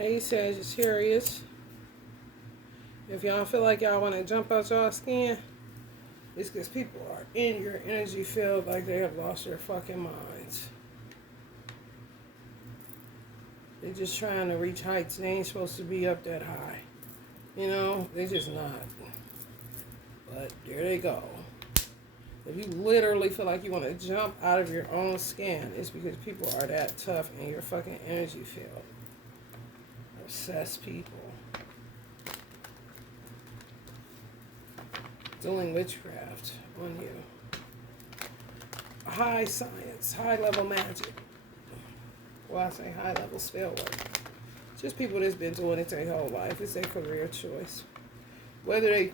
Hey Sagittarius, if y'all feel like y'all want to jump out y'all skin, it's because people are in your energy field like they have lost their fucking minds. They're just trying to reach heights they ain't supposed to be up that high. You know, they just not. But there they go. If you literally feel like you want to jump out of your own skin, it's because people are that tough in your fucking energy field. Obsessed people. Doing witchcraft on you. High science, high level magic. Well, I say high level spell work. Just people that's been doing it their whole life. It's their career choice. Whether they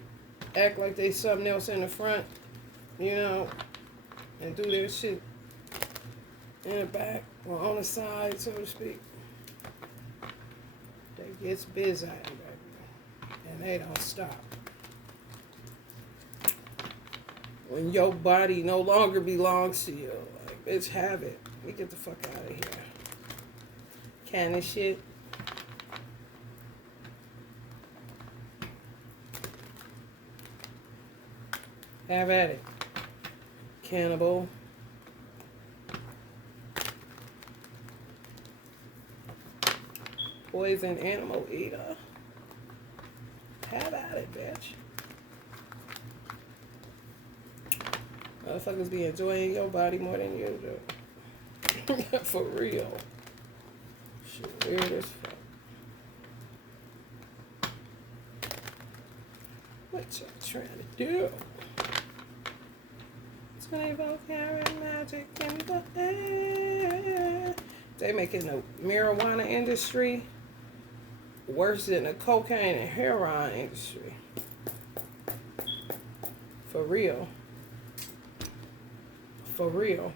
act like they something else in the front, you know, and do their shit in the back or on the side, so to speak. They gets busy, baby. And they don't stop. When your body no longer belongs to you, like, bitch, have it. We get the fuck out of here. Can this shit. Have at it. Cannibal. Poison animal eater. Have at it, bitch. Motherfuckers be enjoying your body more than you do. For real. Shit weird as fuck. What y'all trying to do? 24 karat magic in the air. They making the marijuana industry worse than the cocaine and heroin industry. For real. For real.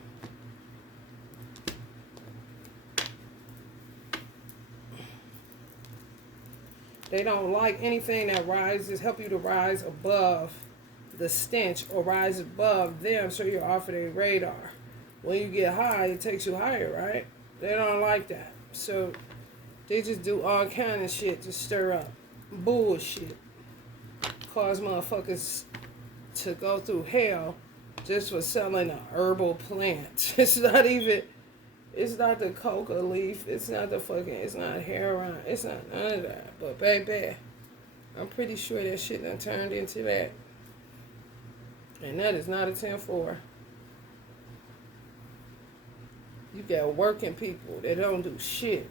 They don't like anything that rises, help you to rise above the stench or rise above them so you're off of their radar. When you get high, it takes you higher, right? They don't like that. So they just do all kind of shit to stir up bullshit. Cause motherfuckers to go through hell just for selling a herbal plant. It's not the coca leaf. It's not heroin. It's not none of that. But baby, I'm pretty sure that shit done turned into that. And that is not a 10-4. You got working people that don't do shit.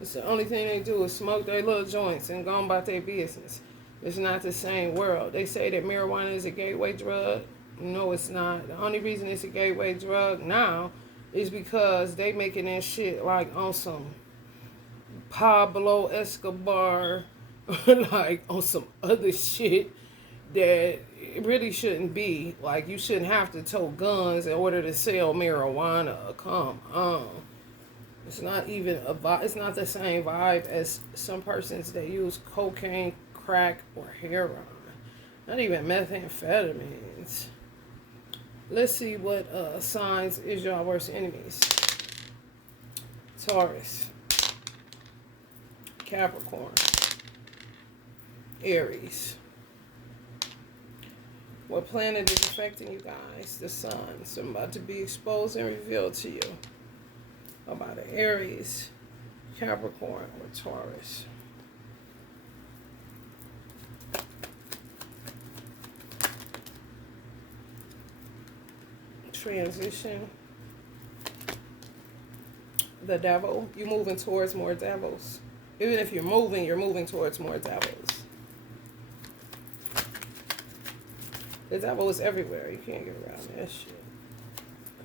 It's the only thing they do is smoke their little joints and go about their business. It's not the same world. They say that marijuana is a gateway drug. No, it's not. The only reason it's a gateway drug now is because they making that shit like on some Pablo Escobar, like on some other shit that it really shouldn't be. Like, you shouldn't have to tow guns in order to sell marijuana. Come on. It's not even a vibe. It's not the same vibe as some persons that use cocaine, crack, or heroin. Not even methamphetamines. Let's see what signs is your worst enemies. Taurus, Capricorn, Aries. What planet is affecting you guys? The sun. So I'm about to be exposed and revealed to you about an Aries, Capricorn, or Taurus. Transition. The devil. You're moving towards more devils. Even if you're moving towards more devils. The devil is everywhere. You can't get around that shit.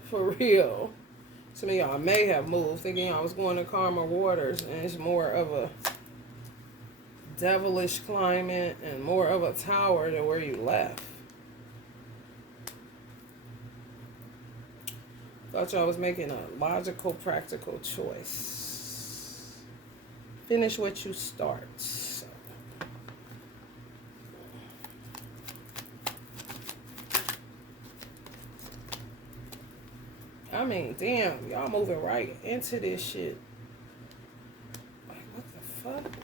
For real. Some of y'all may have moved thinking y'all was going to calmer waters, and it's more of a devilish climate and more of a tower than where you left. Thought y'all was making a logical, practical choice. Finish what you start. So. I mean, damn, y'all moving right into this shit. Like, what the fuck?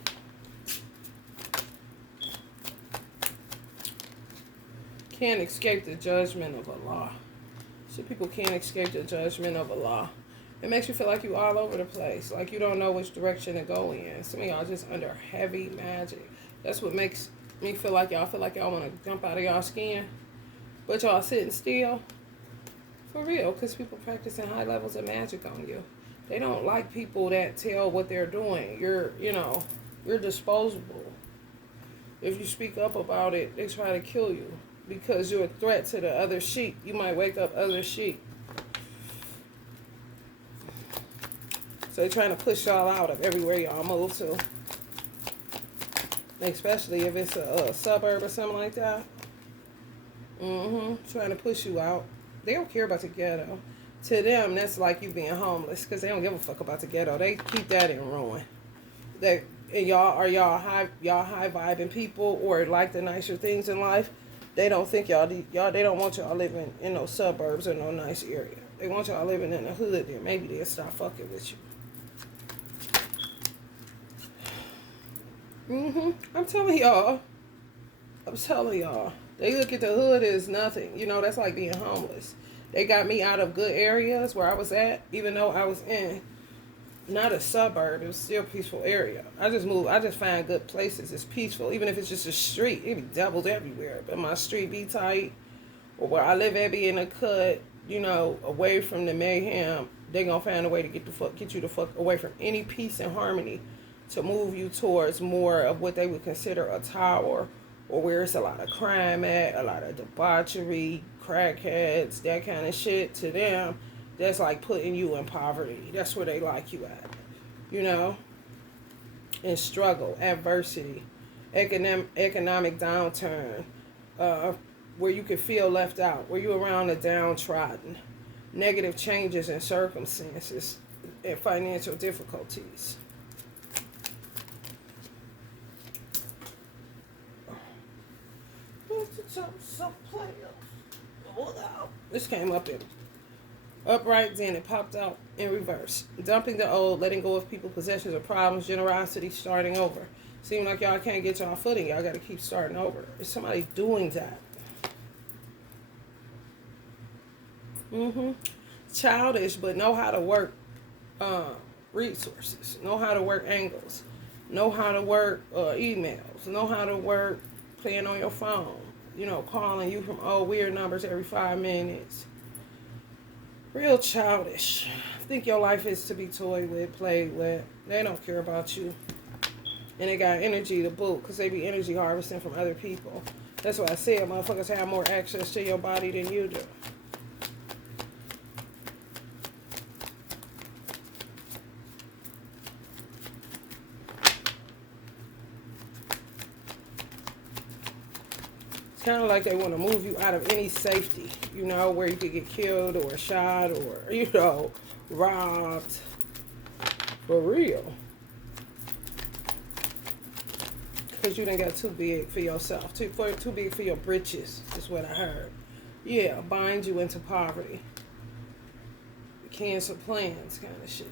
Can't escape the judgment of Allah. So people can't escape the judgment of Allah. It makes you feel like you all over the place, like you don't know which direction to go in. Some of y'all just under heavy magic. That's what makes me feel like y'all want to jump out of y'all skin, but y'all sitting still. For real, because people practicing high levels of magic on you. They don't like people that tell what they're doing. You're disposable. If you speak up about it, they try to kill you because you're a threat to the other sheep. You might wake up other sheep. So they're trying to push y'all out of everywhere y'all move to. Especially if it's a suburb or something like that. Trying to push you out. They don't care about the ghetto. To them, that's like you being homeless because they don't give a fuck about the ghetto. They keep that in ruin. And y'all high vibing people or like the nicer things in life. They don't think they don't want y'all living in no suburbs or no nice area. They want y'all living in the hood. Then maybe they'll stop fucking with you. I'm telling y'all. They look at the hood as nothing. That's like being homeless. They got me out of good areas where I was at, even though I was in not a suburb. It was still a peaceful area. I just find good places. It's peaceful. Even if it's just a street, it be doubled everywhere. But my street be tight, or where I live at be in a cut, away from the mayhem. They gonna find a way to get you the fuck away from any peace and harmony to move you towards more of what they would consider a tower, or where it's a lot of crime at, a lot of debauchery, crackheads, that kind of shit. To them, that's like putting you in poverty. That's where they like you at, in struggle, adversity, economic downturn, where you can feel left out, where you're around the downtrodden, negative changes in circumstances, and financial difficulties. This came up in upright, then it popped out in reverse. Dumping the old, letting go of people, possessions, or problems, generosity, starting over. Seem like y'all can't get y'all footing. Y'all got to keep starting over. Is somebody doing that? Childish, but know how to work resources. Know how to work angles. Know how to work emails. Know how to work playing on your phone. Calling you from weird numbers every 5 minutes. Real childish. Think your life is to be toyed with, played with. They don't care about you. And they got energy to boot because they be energy harvesting from other people. That's why I said motherfuckers have more access to your body than you do. Kind of like they want to move you out of any safety, where you could get killed or shot or, robbed. For real. Because you done got too big for yourself. Too big for your britches, is what I heard. Yeah, bind you into poverty. Cancel plans kind of shit.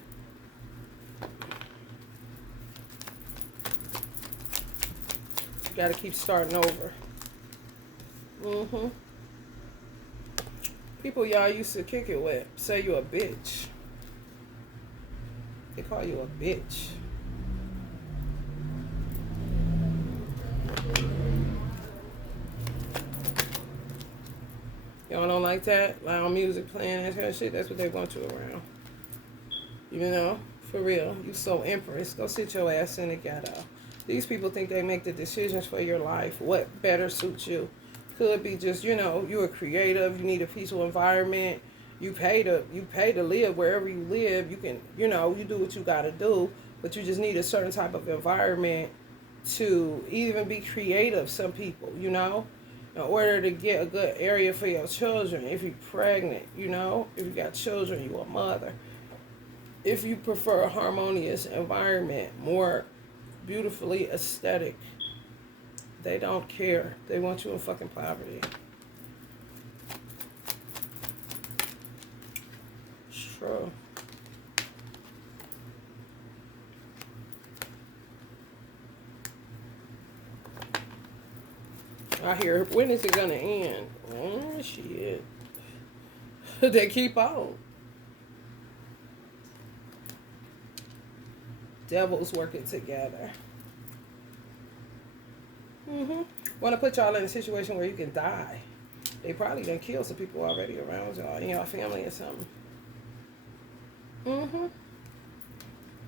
You got to keep starting over. People y'all used to kick it with say you a bitch. They call you a bitch. Y'all don't like that? Loud music playing, that kind of shit. That's what they want you around. For real. You so empress. Go sit your ass in the ghetto. These people think they make the decisions for your life. What better suits you? Could be just, you're a creative, you need a peaceful environment, you pay to live wherever you live, you can, you do what you gotta do, but you just need a certain type of environment to even be creative, some people, in order to get a good area for your children. If you're pregnant, if you got children, you a mother. If you prefer a harmonious environment, more beautifully aesthetic, they don't care. They want you in fucking poverty. It's true. I hear, when is it gonna end? Oh, shit. They keep on. Devils working together. Want to put y'all in a situation where you can die. They probably done killed some people already around y'all, in your family or something.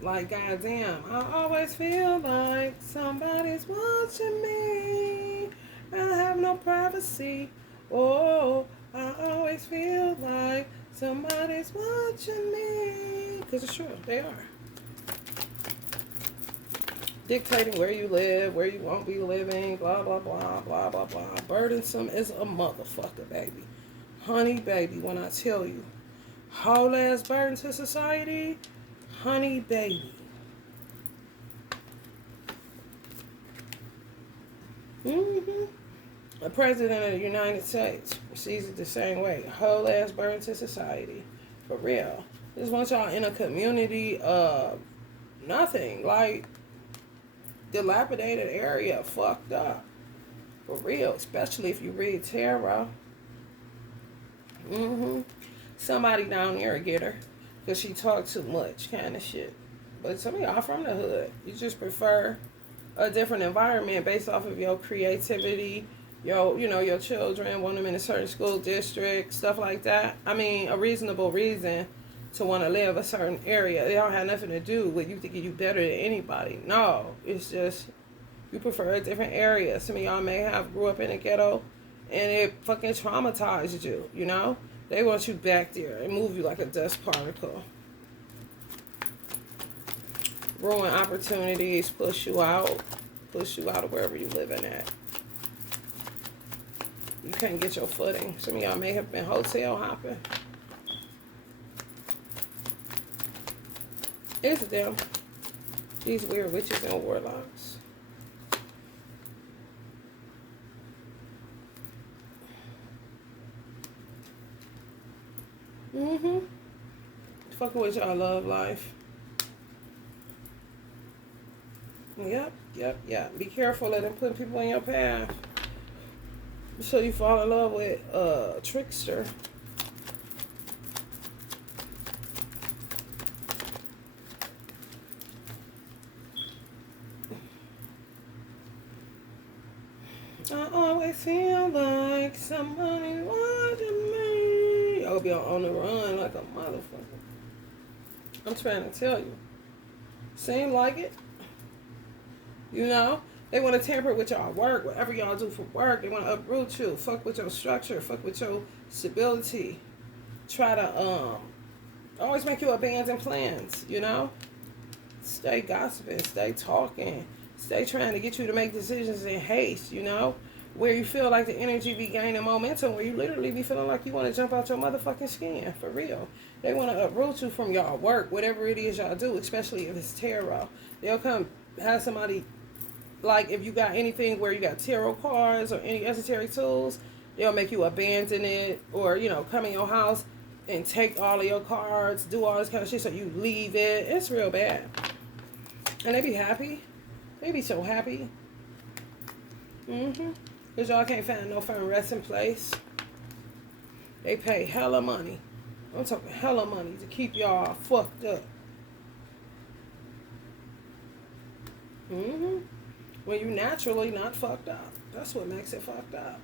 Like, goddamn, I always feel like somebody's watching me. I have no privacy. Oh, I always feel like somebody's watching me. Because it's true, they are. Dictating where you live, where you won't be living, blah, blah, blah, blah, blah, blah. Burdensome is a motherfucker, baby. Honey, baby, when I tell you, whole ass burden to society, honey, baby. The President of the United States sees it the same way. Whole ass burden to society. For real. Just want y'all in a community of nothing. Like, dilapidated area, fucked up. For real. Especially if you read tarot. Somebody down there get her. Because she talked too much kind of shit. But some of y'all from the hood. You just prefer a different environment based off of your creativity, your children, want them in a certain school district, stuff like that. I mean, a reasonable reason to want to live a certain area. They don't have nothing to do with you thinking you better than anybody. No, it's just you prefer a different area. Some of y'all may have grew up in a ghetto and it fucking traumatized you, They want you back there and move you like a dust particle. Ruin opportunities, push you out of wherever you living at. You can't get your footing. Some of y'all may have been hotel hopping. It's them. These weird witches and warlocks. Fucking with y'all love life. Yep. Be careful of them putting people in your path. So you fall in love with a trickster. I always feel like somebody watching me. I'll be on the run like a motherfucker. I'm trying to tell you. Seem like it. They want to tamper with y'all work, whatever y'all do for work. They want to uproot you, fuck with your structure, fuck with your stability. Try to always make you abandon plans, Stay gossiping, stay talking, stay trying to get you to make decisions in haste, Where you feel like the energy be gaining momentum, where you literally be feeling like you want to jump out your motherfucking skin, for real. They want to uproot you from y'all work, whatever it is y'all do, especially if it's tarot. They'll come have somebody. Like, if you got anything where you got tarot cards or any esoteric tools, they'll make you abandon it or, come in your house and take all of your cards, do all this kind of shit so you leave it. It's real bad. And they be happy. They be so happy. Because y'all can't find no firm resting place. They pay hella money. I'm talking hella money to keep y'all fucked up. When you naturally not fucked up. That's what makes it fucked up.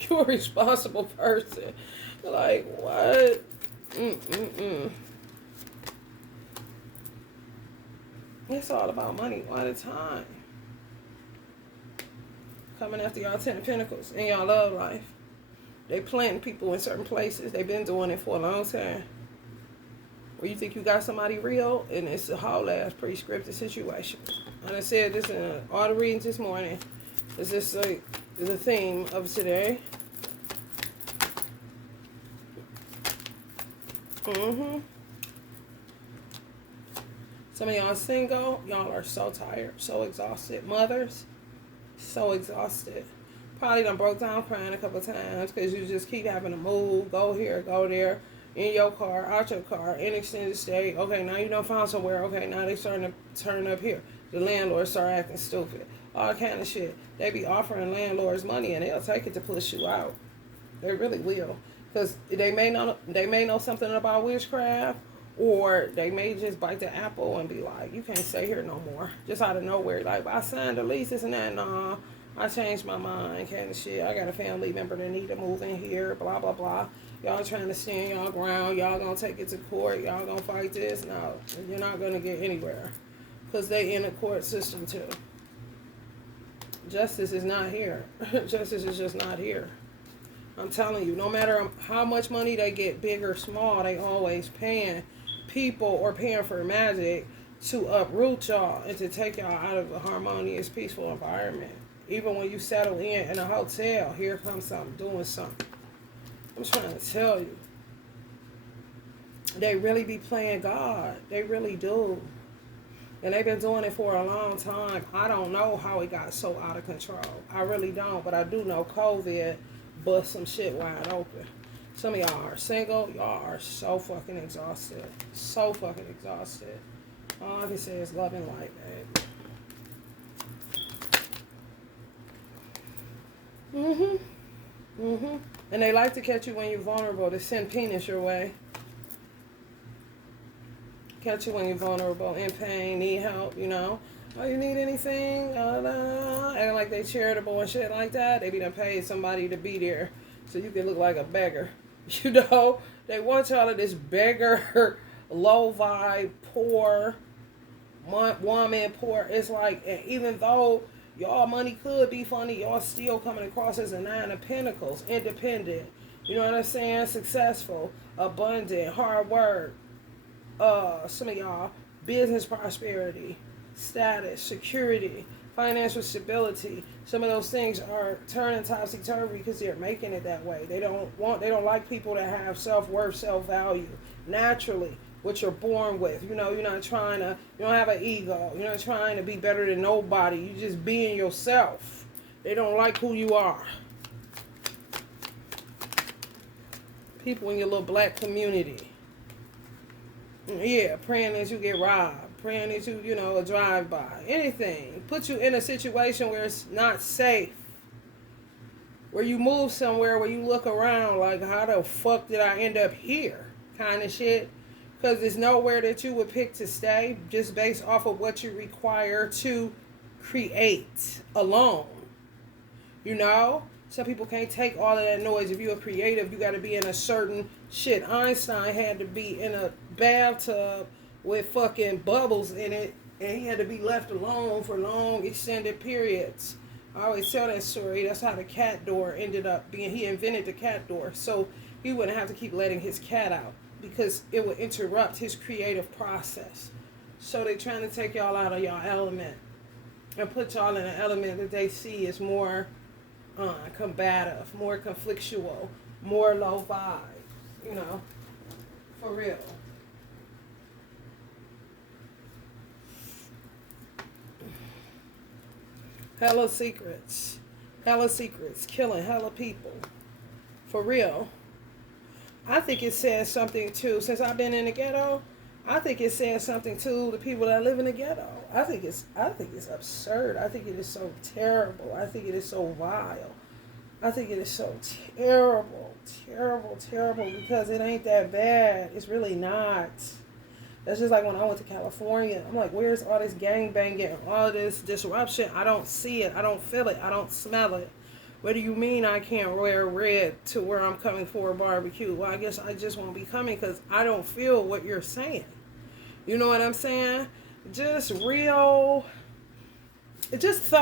You're a responsible person. Like, what? It's all about money all the time. Coming after y'all 10 of Pentacles in y'all love life. They planting people in certain places. They've been doing it for a long time. Where you think you got somebody real, and it's a whole ass pre-scripted situation. And I said this in all the readings this morning. Is this like is a theme of today? Some of y'all single, y'all are so tired, so exhausted. Mothers, so exhausted. Probably done broke down crying a couple times because you just keep having to move, go here, go there. in your car, out your car, in extended stay. Okay, now you done found somewhere. Okay, now they starting to turn up here. The landlords start acting stupid. All kind of shit. They be offering landlords money and they'll take it to push you out. They really will. Because they may know something about witchcraft, or they may just bite the apple and be like, you can't stay here no more. Just out of nowhere. Like, I signed a lease, this and that. Nah, I changed my mind, kind of shit. I got a family member that need to move in here, blah, blah, blah. Y'all trying to stand y'all ground. Y'all gonna take it to court. Y'all gonna fight this. No, you're not gonna get anywhere. Because they in the court system too. Justice is not here. Justice is just not here. I'm telling you, no matter how much money they get, big or small, they always paying people or paying for magic to uproot y'all and to take y'all out of a harmonious, peaceful environment. Even when you settle in a hotel, here comes something, doing something. I'm trying to tell you. They really be playing God. They really do. And they've been doing it for a long time. I don't know how it got so out of control. I really don't. But I do know COVID bust some shit wide open. Some of y'all are single. Y'all are so fucking exhausted. So fucking exhausted. All I can say is love and light, babe. And they like to catch you when you're vulnerable. To send penis your way. Catch you when you're vulnerable, in pain, need help, you know. Oh, you need anything? Acting like they charitable and shit like that. They be done paid somebody to be there so you can look like a beggar. You know, they want y'all to this beggar, low vibe, poor, woman, poor. It's like, and even though y'all money could be funny, y'all still coming across as a 9 of Pentacles, independent. You know what I'm saying? Successful, abundant, hard work. Some of y'all, business prosperity, status, security, financial stability. Some of those things are turning topsy-turvy because they're making it that way. They don't like people that have self-worth, self-value, naturally, what you're born with. You know, you don't have an ego. You're not trying to be better than nobody. You just being yourself. They don't like who you are. People in your little black community. Yeah, praying that you get robbed, praying that you a drive-by, anything. Put you in a situation where it's not safe. Where you move somewhere where you look around like, how the fuck did I end up here? Kind of shit. Because there's nowhere that you would pick to stay just based off of what you require to create alone. You know? Some people can't take all of that noise. If you're creative, you got to be in a certain shit. Einstein had to be in a bathtub with fucking bubbles in it, and he had to be left alone for long, extended periods. I always tell that story. That's how the cat door ended up being. He invented the cat door, so he wouldn't have to keep letting his cat out because it would interrupt his creative process. So they're trying to take y'all out of y'all element and put y'all in an element that they see as more combative, more conflictual, more low vibe, you know, for real. Hella secrets, killing hella people, for real. I think it says something too, since I've been in the ghetto, I think it says something to the people that live in the ghetto. I think it's absurd. I think it is so terrible. I think it is so vile. I think it is so terrible, because it ain't that bad. It's really not. That's just like when I went to California. I'm like, where's all this gang banging, all this disruption? I don't see it. I don't feel it. I don't smell it. What do you mean I can't wear red to where I'm coming for a barbecue? Well, I guess I just won't be coming because I don't feel what you're saying. You know what I'm saying? Just throw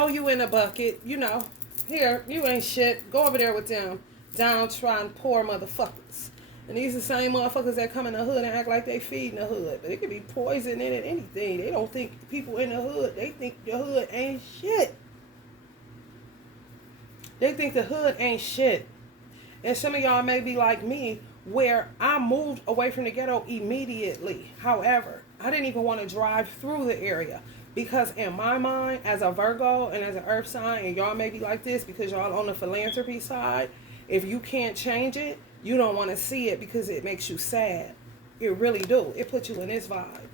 you in a bucket, you know. Here, you ain't shit. Go over there with them downtrodden, poor motherfuckers. And these are the same motherfuckers that come in the hood and act like they feeding the hood. But it could be poison in it, anything. They don't think people in the hood, they think the hood ain't shit. They think the hood ain't shit. And some of y'all may be like me, where I moved away from the ghetto immediately. However, I didn't even want to drive through the area. Because in my mind, as a Virgo and as an earth sign, and y'all may be like this because y'all on the philanthropy side, if you can't change it, You don't want to see it because it makes you sad. It really do. It puts you in this vibe.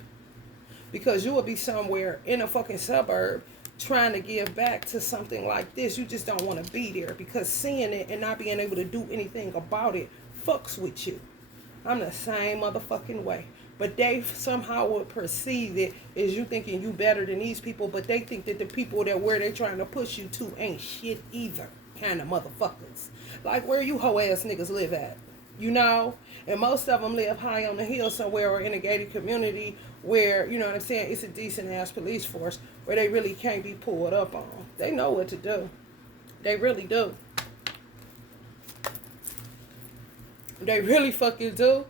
Because you will be somewhere in a fucking suburb trying to give back to something like this. You just don't want to be there because seeing it and not being able to do anything about it fucks with you. I'm the same motherfucking way. But they somehow would perceive it as you thinking you better than these people, but they think that the people that where they trying to push you to ain't shit either. Kind of motherfuckers. Like where you hoe ass niggas live at. You know? And most of them live high on the hill somewhere or in a gated community where, you know what I'm saying, it's a decent ass police force where they really can't be pulled up on. They know what to do. They really do. They really fucking do.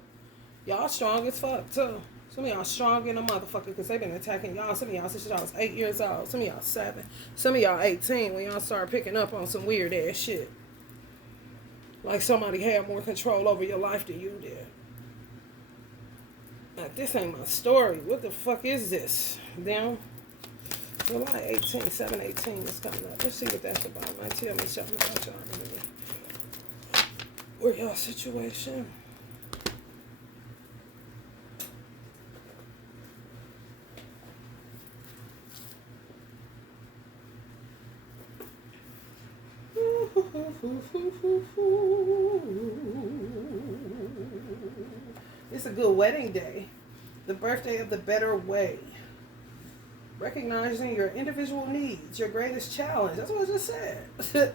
Y'all strong as fuck, too. Some of y'all strong in a motherfucker because they've been attacking y'all. Some of y'all since y'all was 8 years old. Some of y'all 7. Some of y'all 18 when y'all start picking up on some weird ass shit. Like somebody had more control over your life than you did. Now, this ain't my story. What the fuck is this? Down July 18, 7/18 is coming up. Let's see what that's about. Might tell me something about y'all. Or y'all situation. It's a good wedding day. The birthday of the better way. Recognizing your individual needs, your greatest challenge. That's what I just said.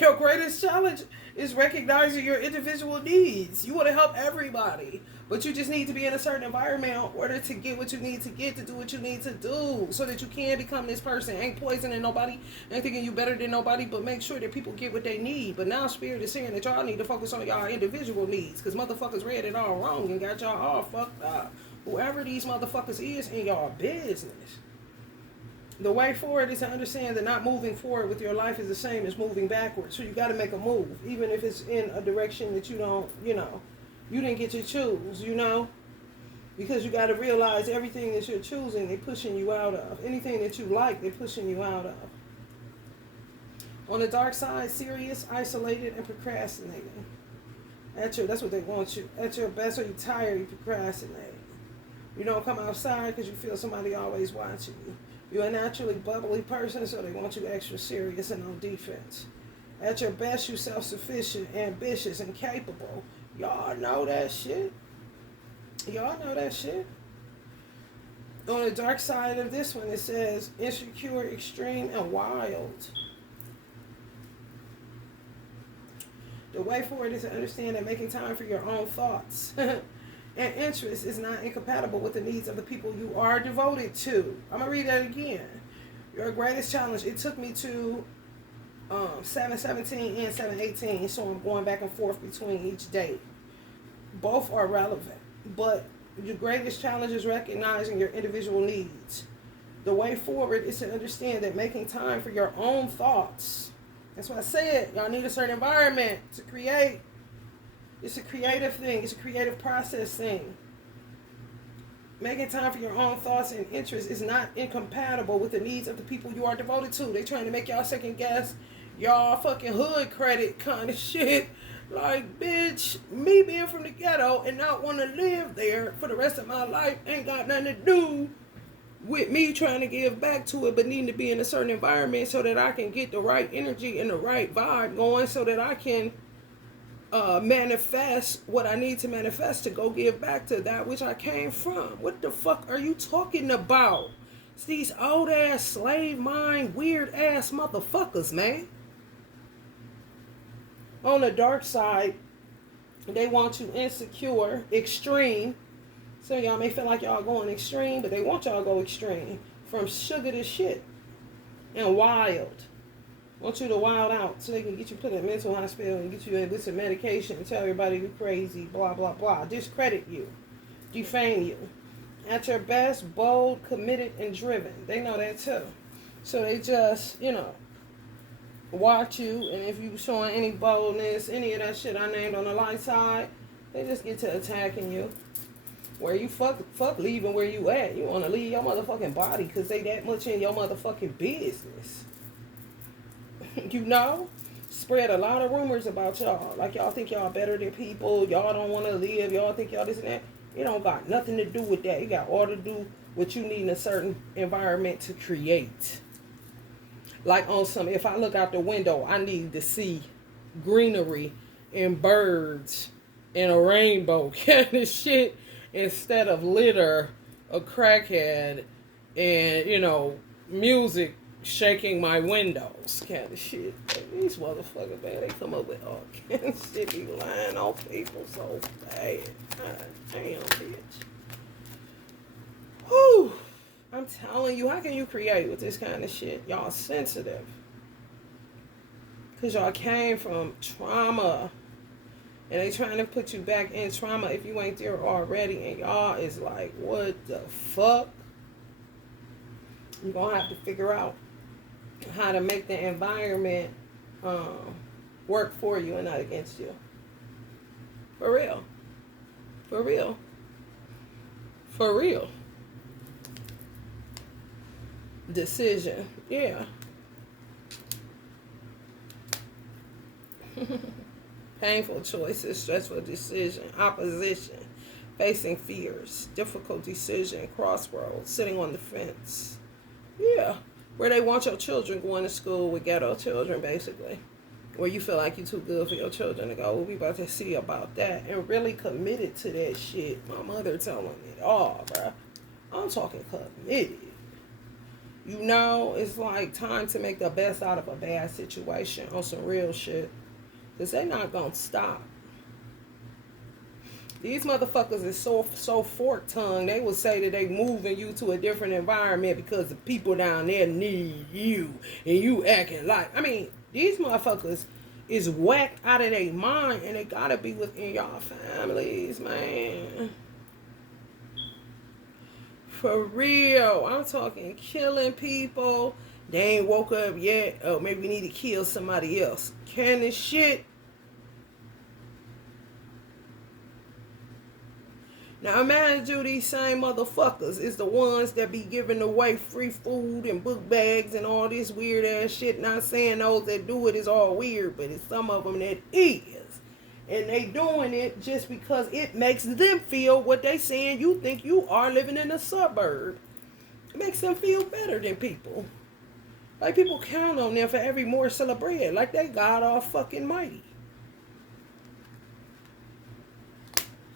Your greatest challenge is recognizing your individual needs. You want to help everybody, but you just need to be in a certain environment in order to get what you need to get, to do what you need to do, so that you can become this person. Ain't poisoning nobody, ain't thinking you better than nobody, but make sure that people get what they need. But now Spirit is saying that y'all need to focus on y'all individual needs, because motherfuckers read it all wrong and got y'all all fucked up. Whoever these motherfuckers is in y'all business. The way forward is to understand that not moving forward with your life is the same as moving backwards. So you got to make a move, even if it's in a direction that you don't, you didn't get to choose, because you got to realize everything that you're choosing, they're pushing you out of. Anything that you like, they're pushing you out of. On the dark side, serious, isolated, and procrastinating. That's what they want you. At your best, when you're tired, you procrastinate. You don't come outside because you feel somebody always watching you. You're a naturally bubbly person, so they want you extra serious and on defense. At your best, you self-sufficient, ambitious, and capable. Y'all know that shit. Y'all know that shit. On the dark side of this one, it says insecure, extreme, and wild. The way forward is to understand that making time for your own thoughts and interest is not incompatible with the needs of the people you are devoted to. I'm going to read that again. Your greatest challenge, it took me to 7/17 and 7/18, so I'm going back and forth between each date. Both are relevant, but your greatest challenge is recognizing your individual needs. The way forward is to understand that making time for your own thoughts. That's what I said. Y'all need a certain environment to create. It's a creative thing. It's a creative process thing. Making time for your own thoughts and interests is not incompatible with the needs of the people you are devoted to. They trying to make y'all second guess y'all fucking hood credit kind of shit. Like, bitch, me being from the ghetto and not want to live there for the rest of my life ain't got nothing to do with me trying to give back to it, but needing to be in a certain environment so that I can get the right energy and the right vibe going so that I can manifest what I need to manifest to go give back to that which I came from. What the fuck are you talking about? It's these old ass slave mind weird ass motherfuckers, man. On the dark side, they want you insecure, extreme. So y'all may feel like y'all going extreme, but they want y'all to go extreme. From sugar to shit. And wild. Want you to wild out so they can get you put in a mental hospital and get you in with some medication and tell everybody you're crazy, blah, blah, blah. Discredit you. Defame you. At your best, bold, committed, and driven. They know that too. So they just, watch you, and if you showing any boldness, any of that shit I named on the light side, they just get to attacking you. Where you fuck leaving where you at. You want to leave your motherfucking body because they that much in your motherfucking business. spread a lot of rumors about y'all. Like y'all think y'all better than people. Y'all don't want to live. Y'all think y'all this and that. It don't got nothing to do with that. It got all to do what you need in a certain environment to create. Like on some, if I look out the window, I need to see greenery and birds and a rainbow kind of shit instead of litter, a crackhead, and music shaking my windows kind of shit. Like, these motherfuckers, man, they come up with all kinds of shit, be lying on people so bad. God damn, bitch. Whew. I'm telling you, how can you create with this kind of shit? Y'all sensitive. Because y'all came from trauma. And they trying to put you back in trauma if you ain't there already. And y'all is like, what the fuck? You're going to have to figure out how to make the environment work for you and not against you. For real. For real. For real. Decision. Yeah. Painful choices, stressful decision, opposition, facing fears, difficult decision, crossroads, sitting on the fence. Yeah. Where they want your children going to school with ghetto children, basically. Where you feel like you're too good for your children to go. We'll be about to see about that. And really committed to that shit. My mother telling me it all, bruh. I'm talking committed. It's like time to make the best out of a bad situation on some real shit. Because they not going to stop. These motherfuckers is so fork-tongued, they will say that they moving you to a different environment because the people down there need you. And you acting like... these motherfuckers is whacked out of their mind and they got to be within y'all families, man. For real. I'm talking killing people. They ain't woke up yet. Oh, maybe we need to kill somebody else. Can this shit? Now imagine these same motherfuckers is the ones that be giving away free food and book bags and all this weird ass shit. Not saying those that do it is all weird, but it's some of them that is. And they doing it just because it makes them feel what they saying you think you are living in a suburb. It makes them feel better than people. Like people count on them for every morsel of bread. Like they God all fucking mighty.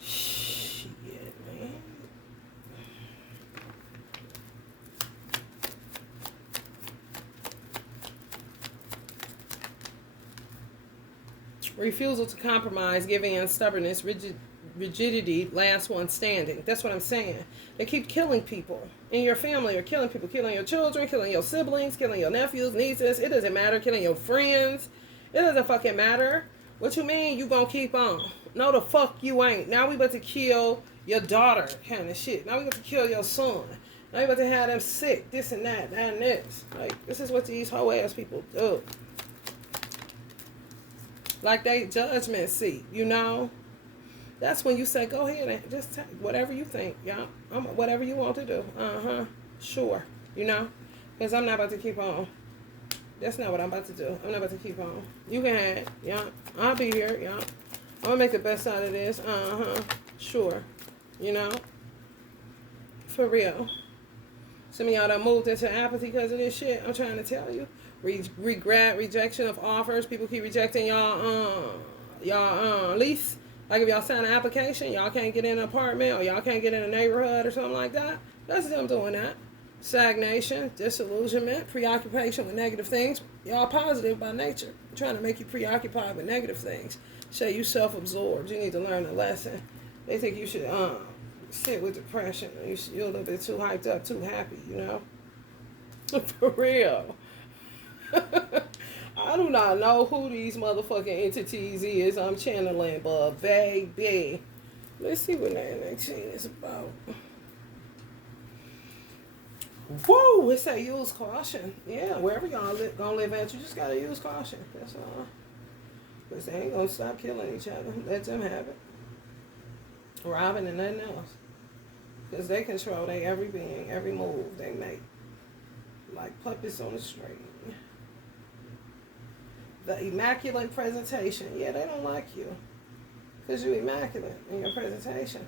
Shit, man. Refusal to compromise, giving in stubbornness, rigidity, last one standing. That's what I'm saying. They keep killing people in your family, or killing people, killing your children, killing your siblings, killing your nephews, nieces. It doesn't matter. Killing your friends. It doesn't fucking matter. What you mean you gonna keep on? No, the fuck you ain't. Now we about to kill your daughter kind of shit. Now we about to kill your son. Now we about to have them sick, this and that, and this. Like, this is what these hoe ass people do. Like they judgment seat, That's when you say, go ahead and just take whatever you think, whatever you want to do. Sure, because I'm not about to keep on. That's not what I'm about to do. I'm not about to keep on. You can have it, I'll be here, I'm gonna make the best out of this. Sure, for real. Some of y'all done moved into apathy because of this shit. I'm trying to tell you. Regret, rejection of offers. People keep rejecting y'all lease. Like if y'all sign an application, y'all can't get in an apartment or y'all can't get in a neighborhood or something like that. That's them doing that. Stagnation, disillusionment, preoccupation with negative things. Y'all positive by nature. I'm trying to make you preoccupied with negative things. Say you self-absorbed. You need to learn a lesson. They think you should sit with depression. You're a little bit too hyped up, too happy, For real. I do not know who these motherfucking entities is I'm channeling, but baby. Let's see what 919 is about. Whoa, it say use caution. Yeah, wherever y'all gonna live at, you just gotta use caution. That's all. Because they ain't gonna stop killing each other. Let them have it. Robbing and nothing else. Because they control their every being, every move they make. Like puppets on a string. The immaculate presentation. Yeah, they don't like you. Because you're immaculate in your presentation.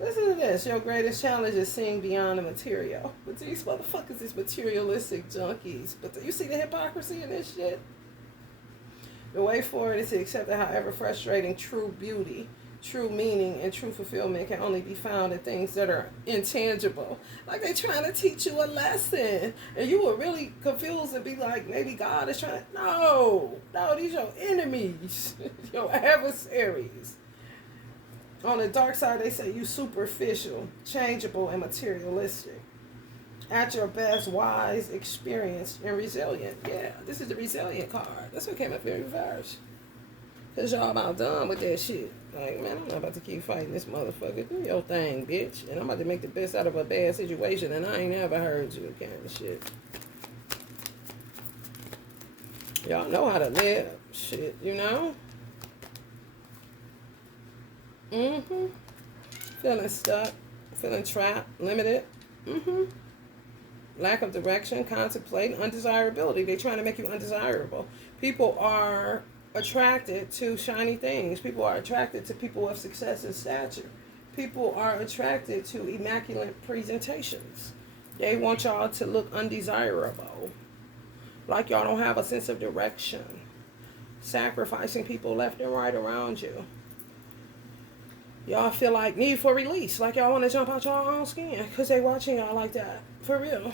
Listen to this. Your greatest challenge is seeing beyond the material. But these motherfuckers is materialistic junkies. But you see the hypocrisy in this shit? The way forward is to accept that however frustrating, true beauty, true meaning, and true fulfillment can only be found in things that are intangible. Like they're trying to teach you a lesson. And you were really confused and be like, maybe God is trying. No, these are your enemies. Your adversaries. On the dark side, they say you superficial, changeable, and materialistic. At your best, wise, experienced, and resilient. Yeah, this is the resilient card. That's what came up in reverse. Because y'all about done with that shit. Like, man, I'm not about to keep fighting this motherfucker. Do your thing, bitch. And I'm about to make the best out of a bad situation, and I ain't never heard you kind of shit. Y'all know how to live. Shit, you know? Feeling stuck, feeling trapped, limited. Lack of direction, contemplating, undesirability. They're trying to make you undesirable. People are attracted to shiny things. People are attracted to people of success and stature. People are attracted to immaculate presentations. They want y'all to look undesirable. Like y'all don't have a sense of direction. Sacrificing people left and right around you. Y'all feel like need for release. Like y'all want to jump out y'all own skin. Because they watching y'all like that. For real.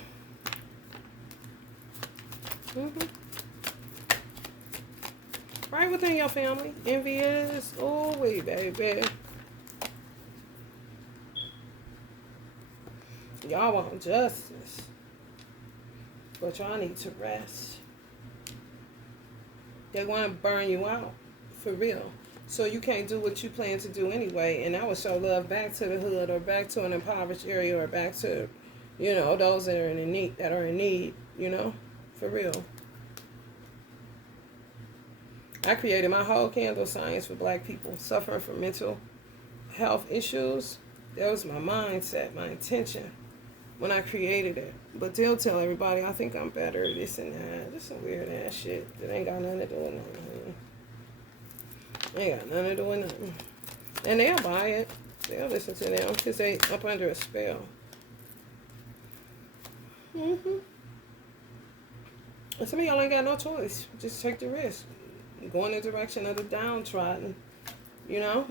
Right within your family. Envious. Oh, wait, baby. Y'all want justice. But y'all need to rest. They want to burn you out. For real. So you can't do what you plan to do anyway. And that would show love back to the hood or back to an impoverished area or back to, you know, those that are in need, you know, for real. I created my whole candle science for black people suffering from mental health issues. That was my mindset, my intention when I created it. But they'll tell everybody I think I'm better, this and that. Just some weird ass shit that ain't got nothing to do with nothing. Ain't got nothing to do with nothing. And they'll buy it. They'll listen to them because they up under a spell. And some of y'all ain't got no choice. Just take the risk. Go in the direction of the downtrodden. You know?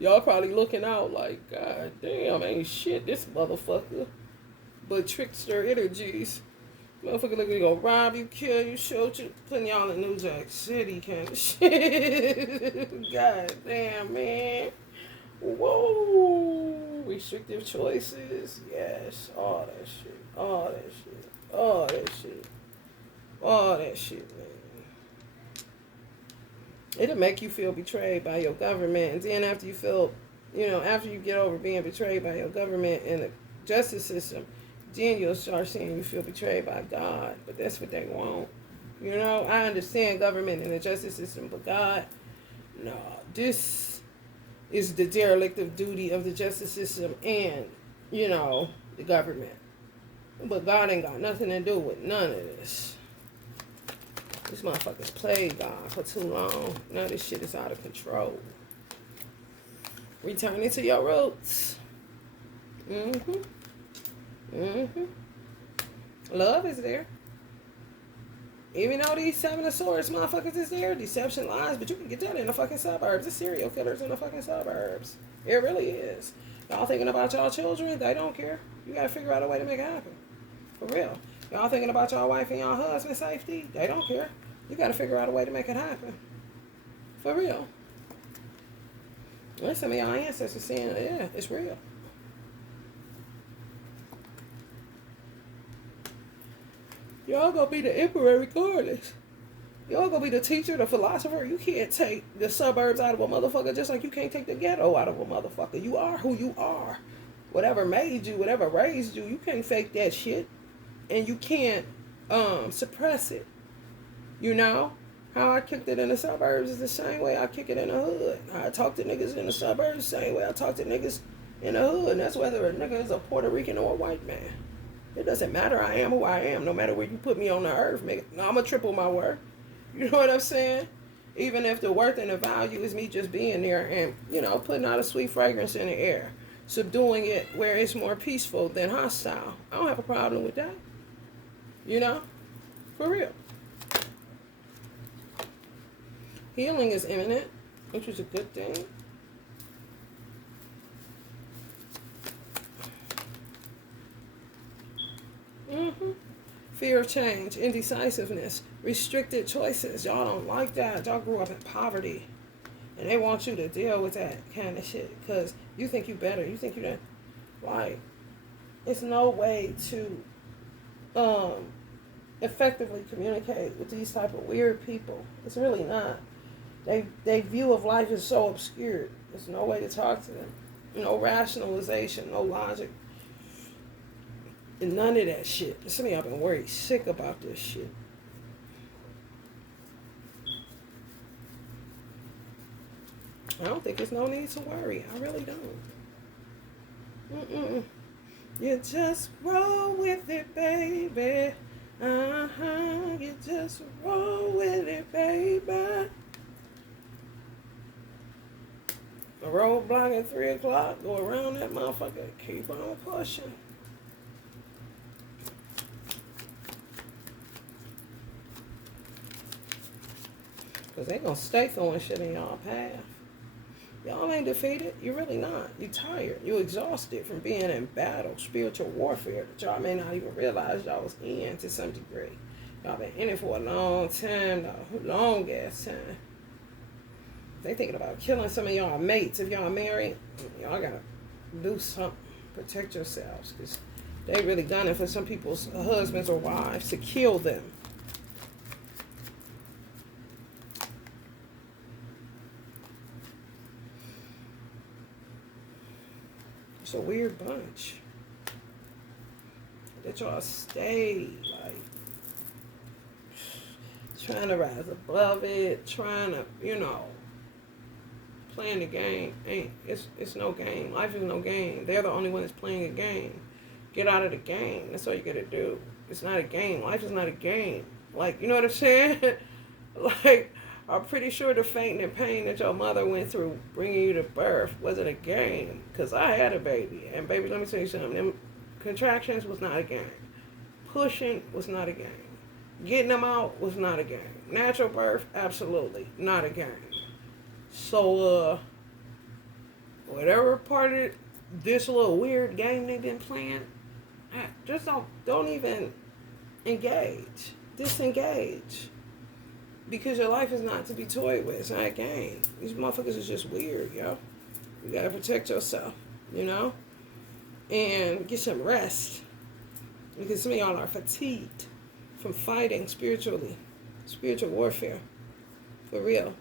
Y'all probably looking out like, God damn, ain't shit this motherfucker. But trickster energies. Motherfucker look, gonna rob you, kill you, shoot you, putting y'all in New Jack City kind of shit. God damn, man. Whoa. Restrictive choices. Yes. All that shit. All that shit. All that shit. All that shit, man. It'll make you feel betrayed by your government. And then after you feel, you know, after you get over being betrayed by your government and the justice system, then you'll start seeing you feel betrayed by God. But that's what they want. You know, I understand government and the justice system, but God, no. This is the derelict of duty of the justice system and, you know, the government. But God ain't got nothing to do with none of this. These motherfuckers played God for too long. Now this shit is out of control. Returning to your roots. Love is there. Even though these Seven of Swords motherfuckers is there, deception, lies, but you can get that in the fucking suburbs. There's serial killers in the fucking suburbs. It really is. Y'all thinking about y'all children? They don't care. You gotta figure out a way to make it happen. For real. Y'all thinking about y'all wife and y'all husband's safety? They don't care. You gotta figure out a way to make it happen. For real. Listen, some of y'all ancestors saying, yeah, it's real. Y'all gonna be the emperor regardless. Y'all gonna be the teacher, the philosopher. You can't take the suburbs out of a motherfucker just like you can't take the ghetto out of a motherfucker. You are who you are. Whatever made you, whatever raised you, you can't fake that shit. And you can't suppress it. You know? How I kicked it in the suburbs is the same way I kick it in the hood. I talk to niggas in the suburbs the same way I talk to niggas in the hood. And that's whether a nigga is a Puerto Rican or a white man. It doesn't matter. I am who I am, no matter where you put me on the earth. I'm going to triple my worth. You know what I'm saying? Even if the worth and the value is me just being there and, putting out a sweet fragrance in the air, subduing it where it's more peaceful than hostile. I don't have a problem with that. For real. Healing is imminent, which is a good thing. Fear of change, indecisiveness, restricted choices. Y'all don't like that. Y'all grew up in poverty. And they want you to deal with that kind of shit. Because you think you better. You think you that. Like, it's no way to effectively communicate with these type of weird people. It's really not. They view of life is so obscured. There's no way to talk to them. No rationalization, no logic. And none of that shit. Some of y'all been worried sick about this shit. I don't think there's no need to worry. I really don't. You just roll with it, baby. You just roll with it, baby. A roadblock at 3 o'clock. Go around that motherfucker. Keep on pushing. Because they going to stay throwing shit in y'all path. Y'all ain't defeated. You're really not. You're tired. You're exhausted from being in battle, spiritual warfare that y'all may not even realize y'all was in to some degree. Y'all been in it for a long time, long ass time. They thinking about killing some of y'all mates. If y'all married, y'all got to do something. Protect yourselves. Because they really done it for some people's husbands or wives to kill them. It's a weird bunch that y'all stay like trying to rise above it, trying to, playing the game. It's no game. Life is no game. They're the only one that's playing a game. Get out of the game. That's all you gotta do. It's not a game. Life is not a game. Like, you know what I'm saying? Like, I'm pretty sure the faint and pain that your mother went through bringing you to birth wasn't a game. Because I had a baby. And baby, let me tell you something. Them contractions was not a game. Pushing was not a game. Getting them out was not a game. Natural birth, absolutely not a game. So, whatever part of this little weird game they've been playing, just don't even engage. Disengage. Because your life is not to be toyed with. It's not a game. These motherfuckers is just weird, yo. You gotta protect yourself, and get some rest. Because some of y'all are fatigued from fighting spiritually. Spiritual warfare. For real.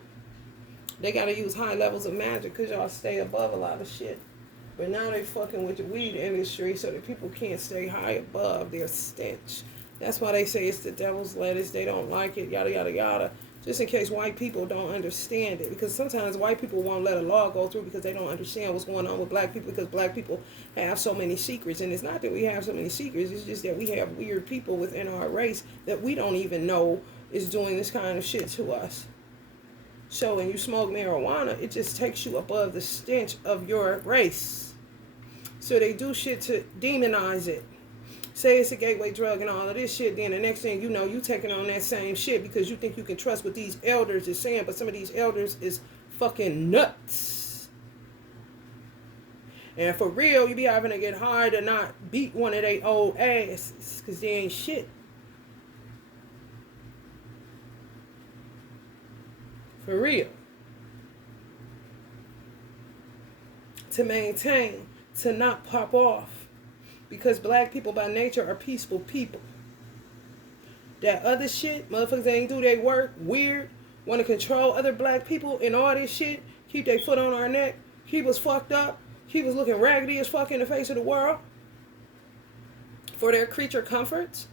They gotta use high levels of magic because y'all stay above a lot of shit. But now they fucking with the weed industry so that people can't stay high above their stench. That's why they say it's the devil's lettuce. They don't like it, yada, yada, yada. Just in case white people don't understand it. Because sometimes white people won't let a law go through because they don't understand what's going on with black people because black people have so many secrets. And it's not that we have so many secrets. It's just that we have weird people within our race that we don't even know is doing this kind of shit to us. So when you smoke marijuana, it just takes you above the stench of your race. So they do shit to demonize it. Say it's a gateway drug and all of this shit, then the next thing you know, you taking on that same shit because you think you can trust what these elders is saying, but some of these elders is fucking nuts. And for real, you be having to get high to not beat one of they old asses because they ain't shit. For real. To maintain, to not pop off. Because black people by nature are peaceful people. That other shit, motherfuckers ain't do their work, weird, want to control other black people and all this shit, keep their foot on our neck, keep us fucked up, keep us looking raggedy as fuck in the face of the world for their creature comforts.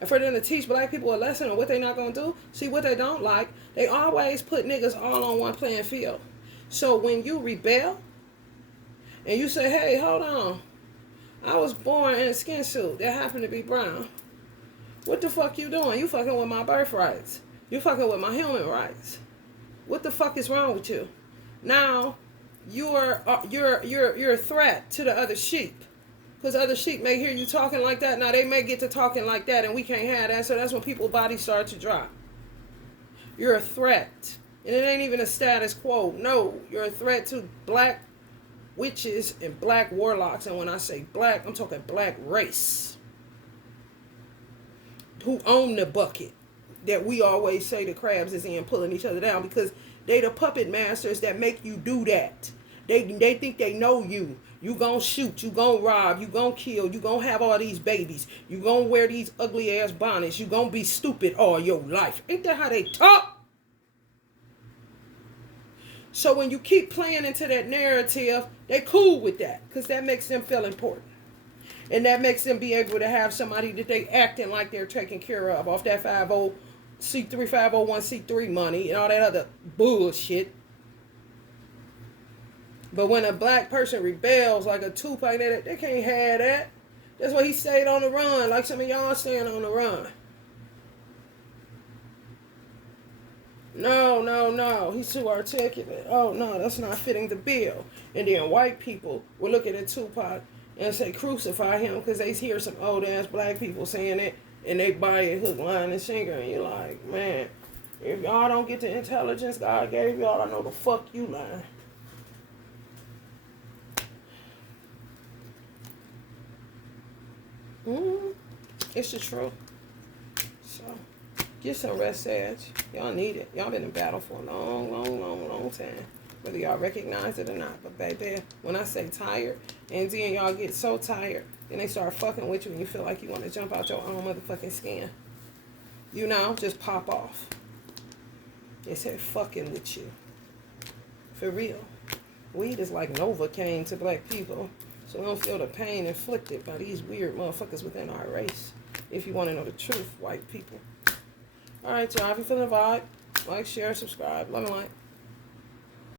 And for them to teach black people a lesson on what they not going to do, see what they don't like, they always put niggas all on one playing field. So when you rebel and you say, hey, hold on, I was born in a skin suit that happened to be brown. What the fuck you doing? You fucking with my birthrights. You're fucking with my human rights. What the fuck is wrong with you? Now, you're a threat to the other sheep. Because other sheep may hear you talking like that. Now, they may get to talking like that, and we can't have that. So that's when people's bodies start to drop. You're a threat. And it ain't even a status quo. No, you're a threat to black witches and black warlocks. And when I say black, I'm talking black race. Who own the bucket that we always say the crabs is in, pulling each other down, because they the puppet masters that make you do that. They think they know you. You gonna shoot, you gonna rob, you gonna kill, you gonna have all these babies, you gonna wear these ugly ass bonnets, you gonna be stupid all your life. Ain't that how they talk? So when you keep playing into that narrative, they cool with that, because that makes them feel important. And that makes them be able to have somebody that they acting like they're taking care of off that 50C3, 501c3 money and all that other bullshit. But when a black person rebels like a Tupac, they can't have that. That's why he stayed on the run, like some of y'all staying on the run. No. He's too articulate. Oh, no, that's not fitting the bill. And then white people will look at Tupac and say crucify him because they hear some old-ass black people saying it, and they buy it hook, line, and sinker. And you're like, man, if y'all don't get the intelligence God gave y'all, I know the fuck you lying. It's the truth. So, get some rest, Sag. Y'all need it. Y'all been in battle for a long time. Whether y'all recognize it or not. But baby, when I say tired, and then y'all get so tired, then they start fucking with you and you feel like you want to jump out your own motherfucking skin. You know, just pop off. They said fucking with you. For real. Weed is like Novocaine to black people. So we don't feel the pain inflicted by these weird motherfuckers within our race. If you want to know the truth, white people. Alright, y'all. If you feeling the vibe, like, share, subscribe. Love and light.